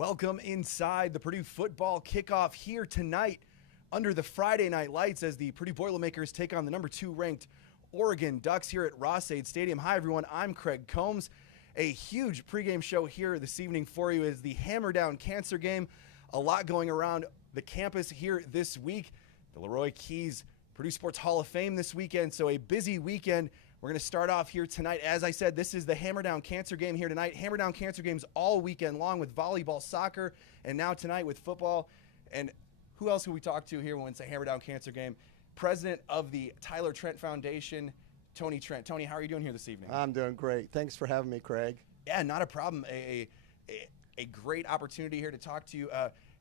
Welcome inside the Purdue football kickoff here tonight under the Friday night lights as the Purdue Boilermakers take on the number 2 ranked Oregon Ducks here at Ross-Ade Stadium. Hi everyone, I'm Craig Combs. A huge pregame show here this evening for you is the Hammer Down Cancer game. A lot going around the campus here this week. The Leroy Keys Purdue Sports Hall of Fame this weekend, so a busy weekend. We're going to start off here tonight. As I said, this is the Hammer Down Cancer game here tonight. Hammer Down Cancer games all weekend long with volleyball, soccer, and now tonight with football. And who else can we talk to here when it's a Hammer Down Cancer game? President of the Tyler Trent Foundation, Tony Trent. Tony, how are you doing here this evening? I'm doing great. Thanks for having me, Craig. Yeah, not a problem. A great opportunity here to talk to you.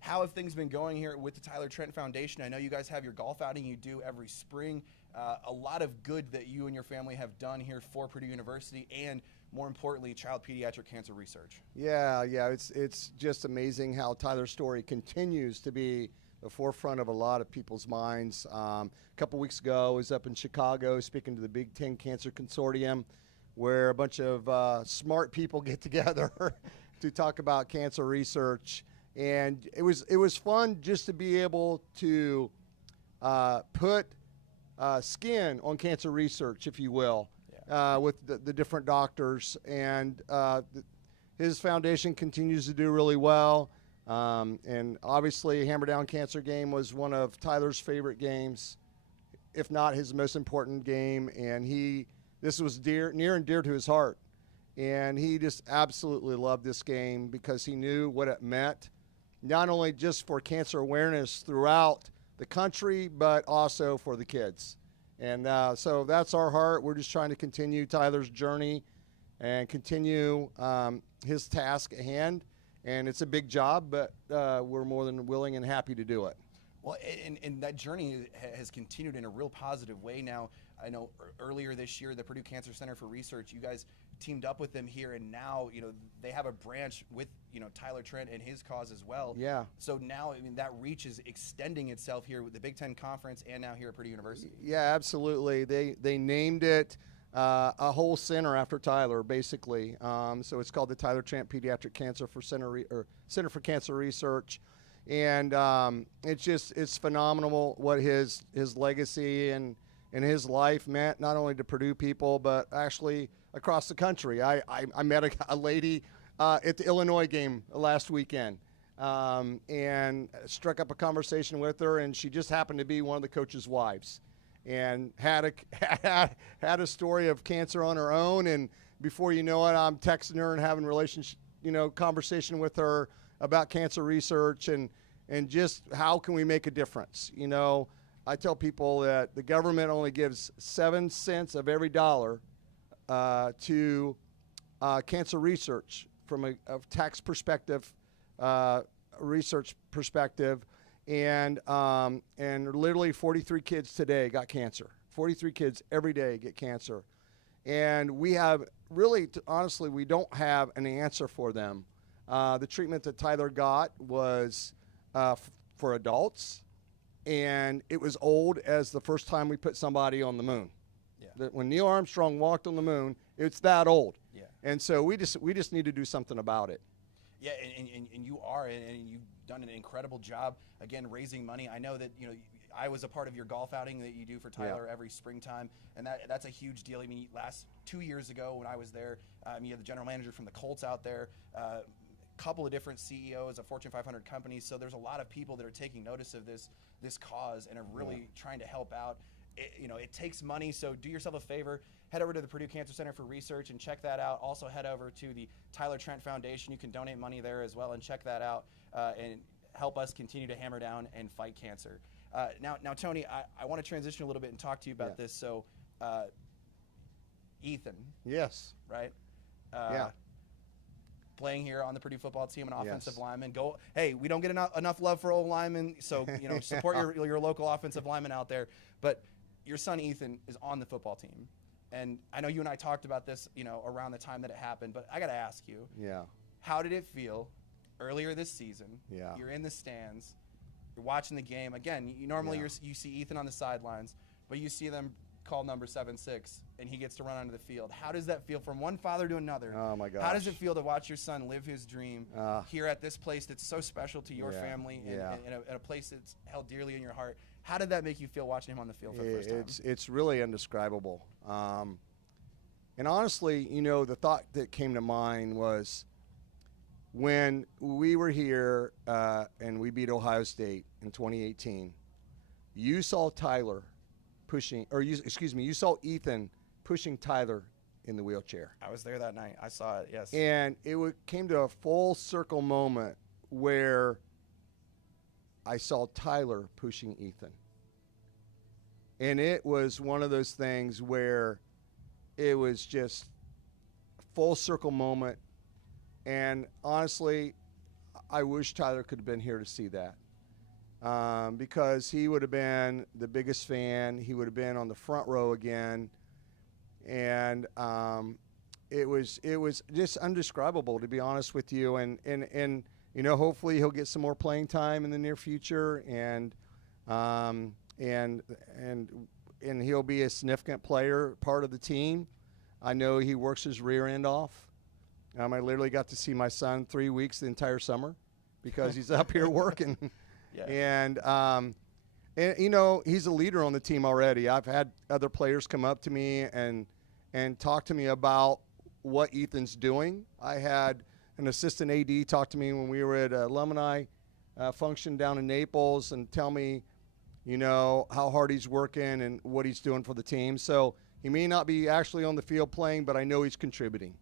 How have things been going here with the Tyler Trent Foundation? I know you guys have your golf outing you do every spring. A lot of good that you and your family have done here for Purdue University and, more importantly, child pediatric cancer research. Yeah, it's just amazing how Tyler's story continues to be the forefront of a lot of people's minds. A couple weeks ago, I was up in Chicago speaking to the Big Ten Cancer Consortium, where a bunch of smart people get together to talk about cancer research. And it was fun just to be able to put skin on cancer research, if you will, with the different doctors. And his foundation continues to do really well. And obviously, Hammer Down Cancer game was one of Tyler's favorite games, if not his most important game. And this was near and dear to his heart. And he just absolutely loved this game because he knew what it meant, not only just for cancer awareness throughout the country, but also for the kids. And so that's our heart. We're just trying to continue Tyler's journey and continue his task at hand. And it's a big job, but we're more than willing and happy to do it. Well, and that journey has continued in a real positive way now. I know earlier this year, the Purdue Cancer Center for Research, you guys teamed up with them here, and now, they have a branch with, Tyler Trent and his cause as well. Yeah. So now, that reach is extending itself here with the Big Ten Conference and now here at Purdue University. Yeah, absolutely. They named it a whole center after Tyler, basically. So it's called the Tyler Trent Pediatric Cancer Center for Cancer Research. And it's phenomenal what his legacy and his life meant, not only to Purdue people, but actually across the country. I met a lady at the Illinois game last weekend and struck up a conversation with her, and she just happened to be one of the coach's wives and had a story of cancer on her own. And before you know it, I'm texting her and having conversation with her about cancer research and just how can we make a difference. I tell people that the government only gives 7 cents of every dollar to cancer research from a tax perspective, research perspective, and literally 43 kids today got cancer. 43 kids every day get cancer, and we have honestly, we don't have an answer for them. The treatment that Tyler got was for adults. And it was old as the first time we put somebody on the moon. Yeah. When Neil Armstrong walked on the moon, it's that old. Yeah. And so we just need to do something about it. Yeah, and you are, and you've done an incredible job, again, raising money. I know that, I was a part of your golf outing that you do for Tyler every springtime, and that's a huge deal. I mean, last 2 years ago when I was there, you had the general manager from the Colts out there, couple of different CEOs of Fortune 500 companies, so there's a lot of people that are taking notice of this cause and are really trying to help out. It takes money, so do yourself a favor, head over to the Purdue Cancer Center for Research and check that out. Also head over to the Tyler Trent Foundation. You can donate money there as well and check that out and help us continue to hammer down and fight cancer. Now Tony, I want to transition a little bit and talk to you about this. So Ethan. Yes. Right? Playing here on the Purdue football team, an offensive lineman. Hey, we don't get enough love for old linemen, so support your local offensive lineman out there. But your son Ethan is on the football team, and I know you and I talked about this, around the time that it happened. But I got to ask you, how did it feel earlier this season? Yeah, you're in the stands, you're watching the game. Again, you normally you see Ethan on the sidelines, but you see them call number 7-6 and he gets to run onto the field. How does that feel from one father to another? Oh, my gosh. How does it feel to watch your son live his dream here at this place that's so special to your family and in a place that's held dearly in your heart? How did that make you feel watching him on the field for the first time? It's really indescribable. And honestly, you know, the thought that came to mind was when we were here and we beat Ohio State in 2018, you saw Tyler pushing, or you saw Ethan pushing Tyler in the wheelchair. I was there that night. I saw it, yes. And it came to a full circle moment where I saw Tyler pushing Ethan. And it was one of those things where it was just a full circle moment. And honestly, I wish Tyler could have been here to see that. Because he would have been the biggest fan. He would have been on the front row again. And it was just indescribable, to be honest with you. And you know, hopefully he'll get some more playing time in the near future, and he'll be a significant player, part of the team. I know he works his rear end off. I literally got to see my son 3 weeks the entire summer because he's up here working. Yeah. And you know, he's a leader on the team already. I've had other players come up to me and talk to me about what Ethan's doing. I had an assistant AD talk to me when we were at an alumni function down in Naples and tell me, you know, how hard he's working and what he's doing for the team. So he may not be actually on the field playing, but I know he's contributing.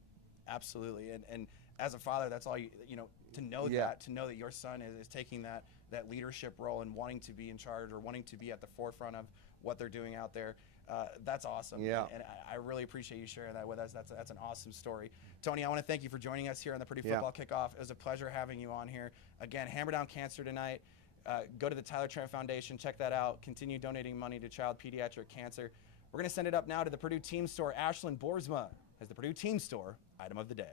Absolutely. And as a father, that's all you know, to know that your son is taking that leadership role and wanting to be in charge or wanting to be at the forefront of what they're doing out there. That's awesome. Yeah. And I really appreciate you sharing that with us. That's an awesome story. Tony, I want to thank you for joining us here on the Purdue Football Kickoff. It was a pleasure having you on here. Again, Hammer Down Cancer tonight. Go to the Tyler Trent Foundation. Check that out. Continue donating money to child pediatric cancer. We're going to send it up now to the Purdue Team Store. Ashlyn Boersma has the Purdue Team Store item of the day.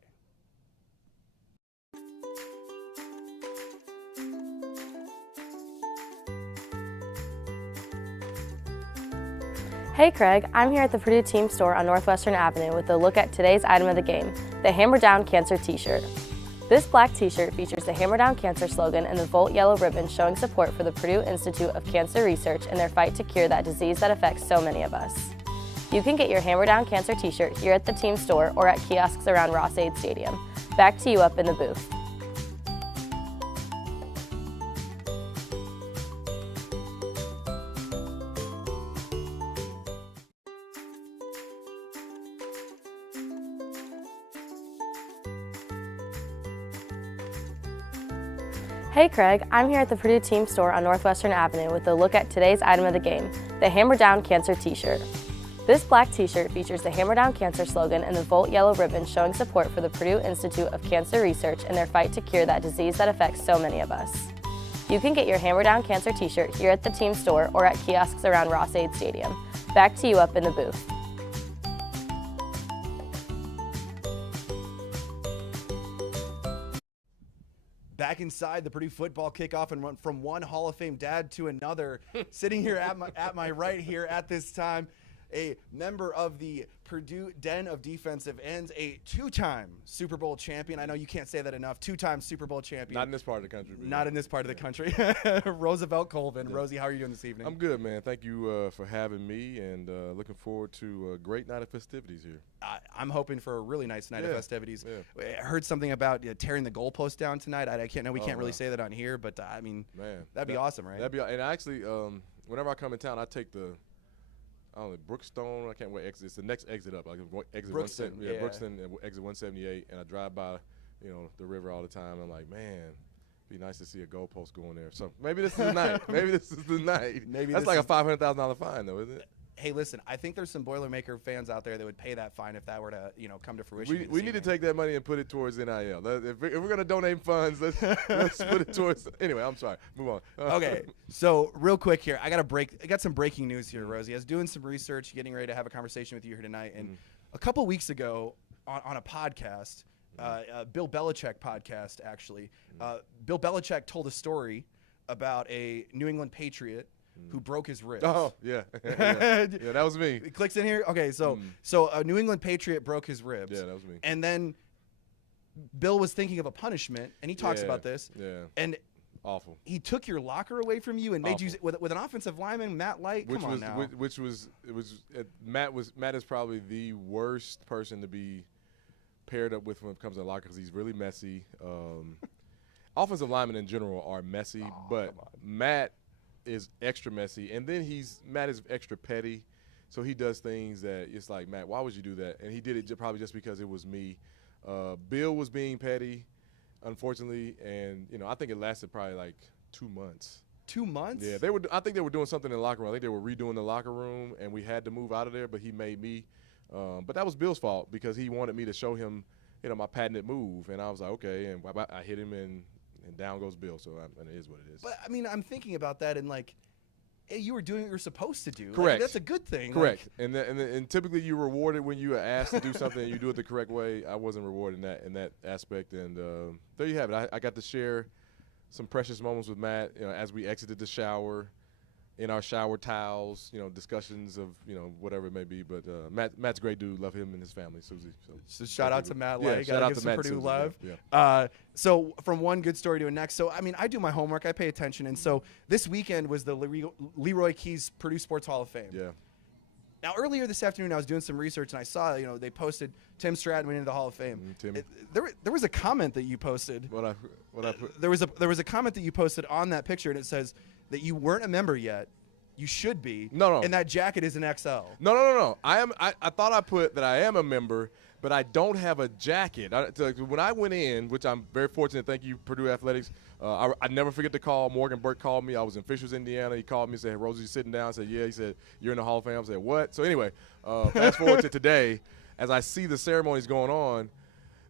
Hey Craig, I'm here at the Purdue Team Store on Northwestern Avenue with a look at today's item of the game, the Hammer Down Cancer t-shirt. This black t-shirt features the Hammer Down Cancer slogan and the Volt yellow ribbon showing support for the Purdue Institute of Cancer Research in their fight to cure that disease that affects so many of us. You can get your Hammer Down Cancer t-shirt here at the Team Store or at kiosks around Ross-Ade Stadium. Back to you up in the booth. Hey Craig, I'm here at the Purdue Team Store on Northwestern Avenue with a look at today's item of the game, the Hammer Down Cancer t-shirt. This black t-shirt features the Hammer Down Cancer slogan and the Volt yellow ribbon showing support for the Purdue Institute of Cancer Research in their fight to cure that disease that affects so many of us. You can get your Hammer Down Cancer t-shirt here at the Team Store or at kiosks around Ross-Ade Stadium. Back to you up in the booth. Back inside the Purdue Football Kickoff and run from one Hall of Fame dad to another, sitting here at my right here at this time, a member of the Purdue Den of Defensive Ends, a two-time Super Bowl champion. I know you can't say that enough. Two-time Super Bowl champion. Not in this part of the country. Not in this part of the country. Rosevelt Colvin. Yeah. Rosie, how are you doing this evening? I'm good, man. Thank you for having me, and looking forward to a great night of festivities here. I'm hoping for a really nice night of festivities. Yeah. I heard something about tearing the goalpost down tonight. I can't know we can't really say that on here, but I mean, man, that'd be awesome, right? And actually, whenever I come in town, I take the Brookstone. I can't wait. It's the next exit up. Like exit Brookston, Brookston, exit 178, and I drive by, the river all the time. I'm like, man, it'd be nice to see a goalpost going there. So maybe this is the night. Maybe this is the night. Maybe that's like a $500,000 fine, though, isn't it? Hey, listen, I think there's some Boilermaker fans out there that would pay that fine if that were to, come to fruition. We need to take that money and put it towards NIL. If we're going to donate funds, let's put it towards. Anyway, I'm sorry. Move on. Okay, so real quick here, I got some breaking news here, Rosie. I was doing some research, getting ready to have a conversation with you here tonight, and a couple weeks ago on a podcast, Bill Belichick podcast, actually, Bill Belichick told a story about a New England Patriot who broke his ribs. Oh, yeah. Yeah, that was me. It clicks in here. Okay, so a New England Patriot broke his ribs. Yeah, that was me. And then Bill was thinking of a punishment, and he talks about this. Yeah. And awful. He took your locker away from you and made you with an offensive lineman, Matt Light. Come on now. Matt is probably the worst person to be paired up with when it comes to the locker because he's really messy. Offensive linemen in general are messy, but Matt is extra messy, and then Matt is extra petty, so he does things that it's like, Matt, why would you do that? And he did it probably just because it was me. Bill was being petty, unfortunately, and I think it lasted probably like 2 months. 2 months? Yeah, I think they were doing something in the locker room. I think they were redoing the locker room, and we had to move out of there. But he made me. But that was Bill's fault because he wanted me to show him, my patented move, and I was like, okay, and I hit him, and down goes Bill. So and it is what it is. But I mean, I'm thinking about that, and like, hey, you were doing what you were supposed to do. Correct. Like, that's a good thing. Correct. Like, and typically you're rewarded when you are asked to do something and you do it the correct way. I wasn't rewarded in that aspect, and there you have it. I got to share some precious moments with Matt, as we exited the shower, in our shower towels, discussions of, whatever it may be. But Matt's a great dude. Love him and his family, Susie. So shout out to Matt. Yeah, shout out give to some Matt. Purdue Susie, love. Yeah. So from one good story to the next. So I mean, I do my homework. I pay attention. And so this weekend was the Leroy Keys Purdue Sports Hall of Fame. Yeah. Now earlier this afternoon, I was doing some research and I saw, they posted Tim Stratton went into the Hall of Fame. There was a comment that you posted. What I put? There was a comment that you posted on that picture, and it says that you weren't a member yet. You should be. No. And that jacket is an XL. No. I thought I put that I am a member, but I don't have a jacket. When I went in, which I'm very fortunate, thank you, Purdue Athletics. I never forget to call. Morgan Burke called me. I was in Fishers, Indiana. He called me and said, hey, Rosie, you sitting down? I said, yeah. He said, you're in the Hall of Fame. I said, what? So anyway, fast forward to today, as I see the ceremonies going on,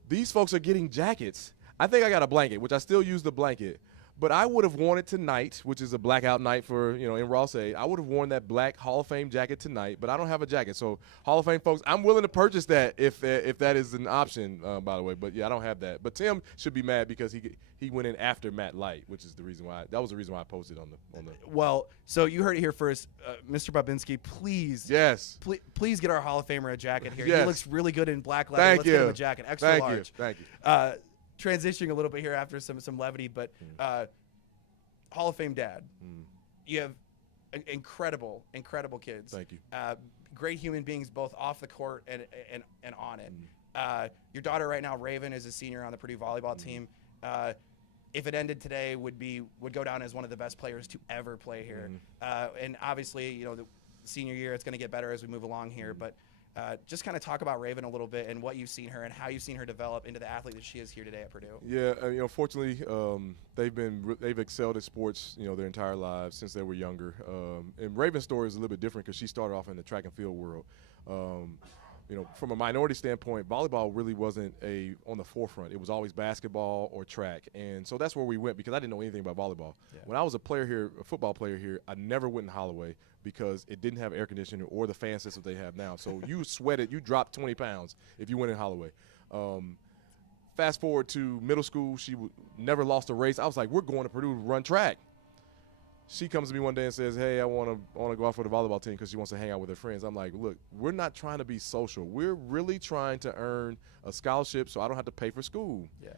these folks are getting jackets. I think I got a blanket, which I still use the blanket. But I would have worn it tonight, which is a blackout night for, in Ross-Ade. I would have worn that black Hall of Fame jacket tonight, but I don't have a jacket. So, Hall of Fame folks, I'm willing to purchase that if that is an option, by the way. But, yeah, I don't have that. But Tim should be mad because he went in after Matt Light, which is the reason why. That was the reason why I posted on the. Well, so you heard it here first. Mr. Babinski, please. Yes. Please get our Hall of Famer a jacket here. Yes. He looks really good in black leather. Let's get him a jacket. Extra large. Thank you. Transitioning a little bit here after some levity, but Hall of Fame dad. You have incredible kids. Thank you. Great human beings both off the court and on it. Your daughter right now, Raven, is a senior on the Purdue volleyball team. If it ended today, would go down as one of the best players to ever play here. And obviously, the senior year, it's going to get better as we move along here. But just kind of talk about Raven a little bit and what you've seen her and how you've seen her develop into the athlete that she is here today at Purdue. Yeah, fortunately, they've excelled at sports, their entire lives since they were younger. And Raven's story is a little bit different because she started off in the track and field world. From a minority standpoint, volleyball really wasn't on the forefront. It was always basketball or track, and so that's where we went because I didn't know anything about volleyball. Yeah. When I was a football player here, I never went in Holloway because it didn't have air conditioning or the fan system they have now. So you sweated, you dropped 20 pounds if you went in Holloway. Fast forward to middle school, she never lost a race. I was like, we're going to Purdue to run track. She comes to me one day and says, hey, I want to go out for the volleyball team because she wants to hang out with her friends. I'm like, look, we're not trying to be social. We're really trying to earn a scholarship so I don't have to pay for school. Yeah.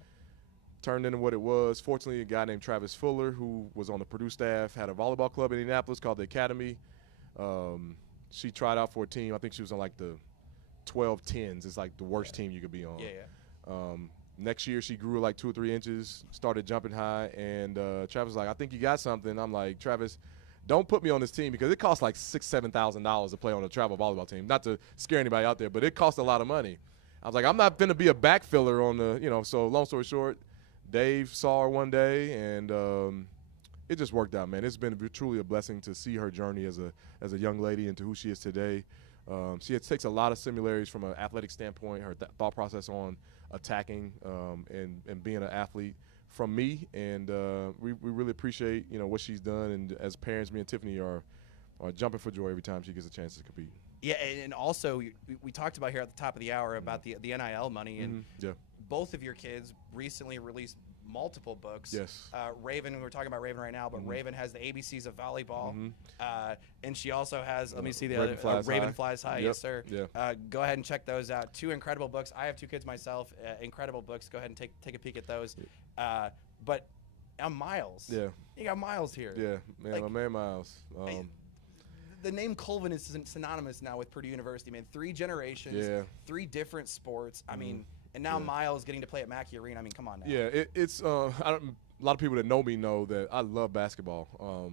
Turned into what it was. Fortunately, a guy named Travis Fuller, who was on the Purdue staff, had a volleyball club in Indianapolis called the Academy. She tried out for a team. I think she was on like the 12-10s. It's like the worst team you could be on. Yeah. Next year, she grew like 2 or 3 inches, started jumping high, and Travis was like, I think you got something. I'm like, Travis, don't put me on this team because it costs like $6,000 to $7,000 to play on a travel volleyball team. Not to scare anybody out there, but it costs a lot of money. I was like, I'm not going to be a backfiller on the, so long story short, Dave saw her one day, and it just worked out, man. It's been truly a blessing to see her journey as a young lady into who she is today. She takes a lot of similarities from an athletic standpoint, her thought process on attacking and being an athlete from me, and we really appreciate what she's done, and as parents, me and Tiffany are jumping for joy every time she gets a chance to compete. Yeah, and also we talked about here at the top of the hour about the NIL money, and both of your kids recently released multiple books. Yes. Raven, we're talking about Raven right now, but Raven has the ABCs of volleyball, and she also has. Let me see the Raven other. Flies Raven High. Flies High, Yep. yes sir. Yeah. Go ahead and check those out. 2 incredible books. I have 2 kids myself. Incredible books. Go ahead and take a peek at those. But Miles. Yeah. You got Miles here. Yeah, man, Like, my man Miles. The name Colvin is synonymous now with Purdue University, man. 3 generations, Yeah. 3 different sports. I mean, and now Miles getting to play at Mackey Arena. I mean, come on now. Yeah, it's a lot of people that know me know that I love basketball.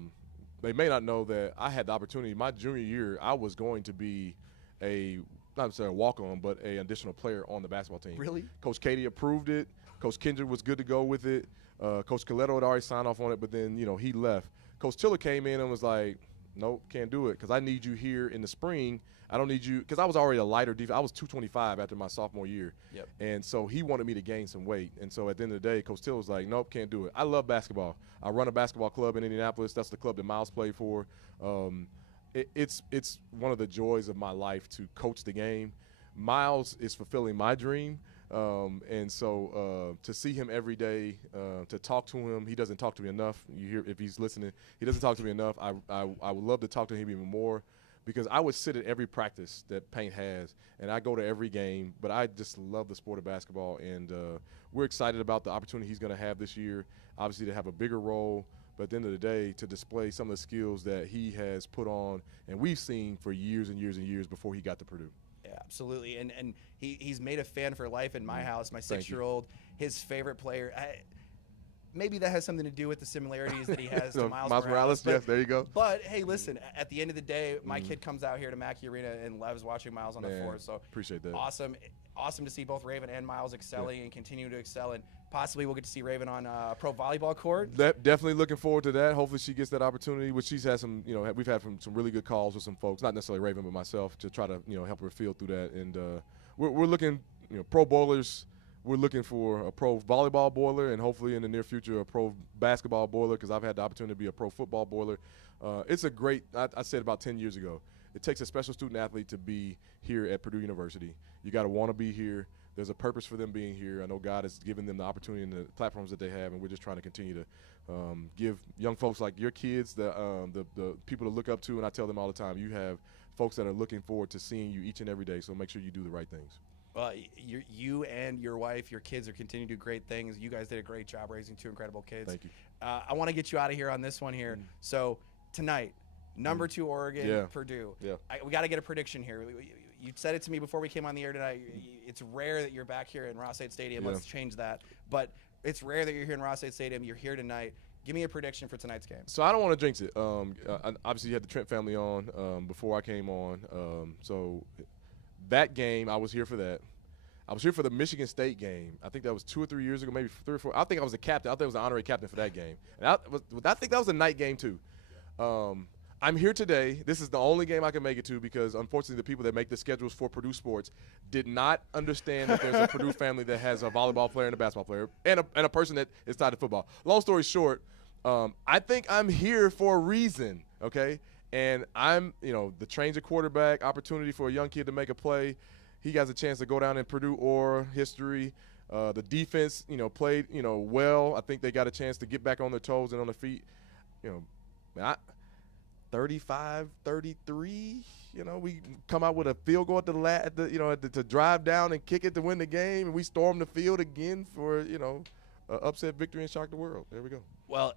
They may not know that I had the opportunity. My junior year, I was going to be not necessarily a walk-on, but an additional player on the basketball team. Really? Coach Katie approved it. Coach Kendrick was good to go with it. Coach Coletto had already signed off on it, but then, he left. Coach Tiller came in and was like, nope, can't do it because I need you here in the spring. I don't need you because I was already a lighter defense. I was 225 after my sophomore year. Yep. And so he wanted me to gain some weight. And so at the end of the day, Coach Tiller was like, nope, can't do it. I love basketball. I run a basketball club in Indianapolis. That's the club that Miles played for. It's one of the joys of my life to coach the game. Miles is fulfilling my dream. And so to see him every day, to talk to him, he doesn't talk to me enough. You hear if he's listening, he doesn't talk to me enough. I would love to talk to him even more because I would sit at every practice that Paint has, and I go to every game. But I just love the sport of basketball, and we're excited about the opportunity he's going to have this year, obviously to have a bigger role. But at the end of the day, to display some of the skills that he has put on and we've seen for years and years and years before he got to Purdue. Yeah, absolutely. And he's made a fan for life in my house. My 6-year-old, his favorite player. Maybe that has something to do with the similarities that he has to Miles Morales. Yes, there you go. But, hey, listen, at the end of the day, my kid comes out here to Mackey Arena and loves watching Miles on the floor. So appreciate that. Awesome to see both Raven and Miles excelling and continue to excel. And possibly we'll get to see Raven on a pro volleyball court. Definitely looking forward to that. Hopefully she gets that opportunity, which she's had some, we've had some really good calls with some folks, not necessarily Raven, but myself, to try to, help her feel through that. And we're looking, pro boilers. We're looking for a pro volleyball boiler and hopefully in the near future a pro basketball boiler because I've had the opportunity to be a pro football boiler. It's a great, I said about 10 years ago, it takes a special student athlete to be here at Purdue University. You got to want to be here. There's a purpose for them being here. I know God has given them the opportunity and the platforms that they have, and we're just trying to continue to give young folks like your kids the people to look up to. And I tell them all the time, you have folks that are looking forward to seeing you each and every day, so make sure you do the right things. Well, you and your wife, your kids are continuing to do great things. You guys did a great job raising 2 incredible kids. Thank you. I want to get you out of here on this one here. So tonight, number 2 Oregon, Purdue. Yeah. We got to get a prediction here. You said it to me before we came on the air tonight. It's rare that you're back here in Ross-Ade Stadium. Let's change that. But it's rare that you're here in Ross-Ade Stadium. You're here tonight. Give me a prediction for tonight's game. So I don't want to jinx it. Obviously, you had the Trent family on before I came on. So that game, I was here for that. I was here for the Michigan State game. I think that was 2 or 3 years ago, maybe 3 or 4. I think I was the captain. I think I was the honorary captain for that game. And I think that was a night game too. I'm here today. This is the only game I can make it to because, unfortunately, the people that make the schedules for Purdue sports did not understand that there's a Purdue family that has a volleyball player and a basketball player and a person that is tied to football. Long story short, I think I'm here for a reason, okay? And I'm, the change of quarterback, opportunity for a young kid to make a play. He has a chance to go down in Purdue or history. The defense, played, well. I think they got a chance to get back on their toes and on their feet. 35-33. We come out with a field goal to drive down and kick it to win the game, and we storm the field again for an upset victory and shock the world. There we go. Well,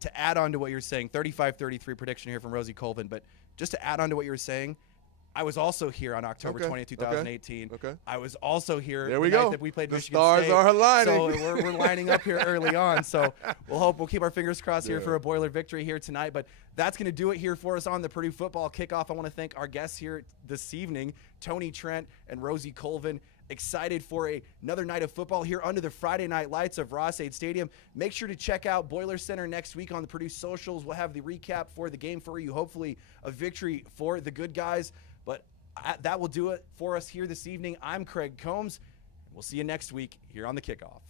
to add on to what you're saying, 35-33 prediction here from Rosie Colvin, but just to add on to what you were saying, I was also here on October 20th, 2018. Okay. I was also here there we the go. night that we played the Michigan stars State. are aligning. So we're lining up here early on. So we'll keep our fingers crossed here for a Boiler victory here tonight. But that's going to do it here for us on the Purdue football kickoff. I want to thank our guests here this evening, Tony Trent and Rosie Colvin. Excited for another night of football here under the Friday night lights of Ross-Ade Stadium. Make sure to check out Boiler Center next week on the Purdue socials. We'll have the recap for the game for you. Hopefully a victory for the good guys. But that will do it for us here this evening. I'm Craig Combs. We'll see you next week here on the kickoff.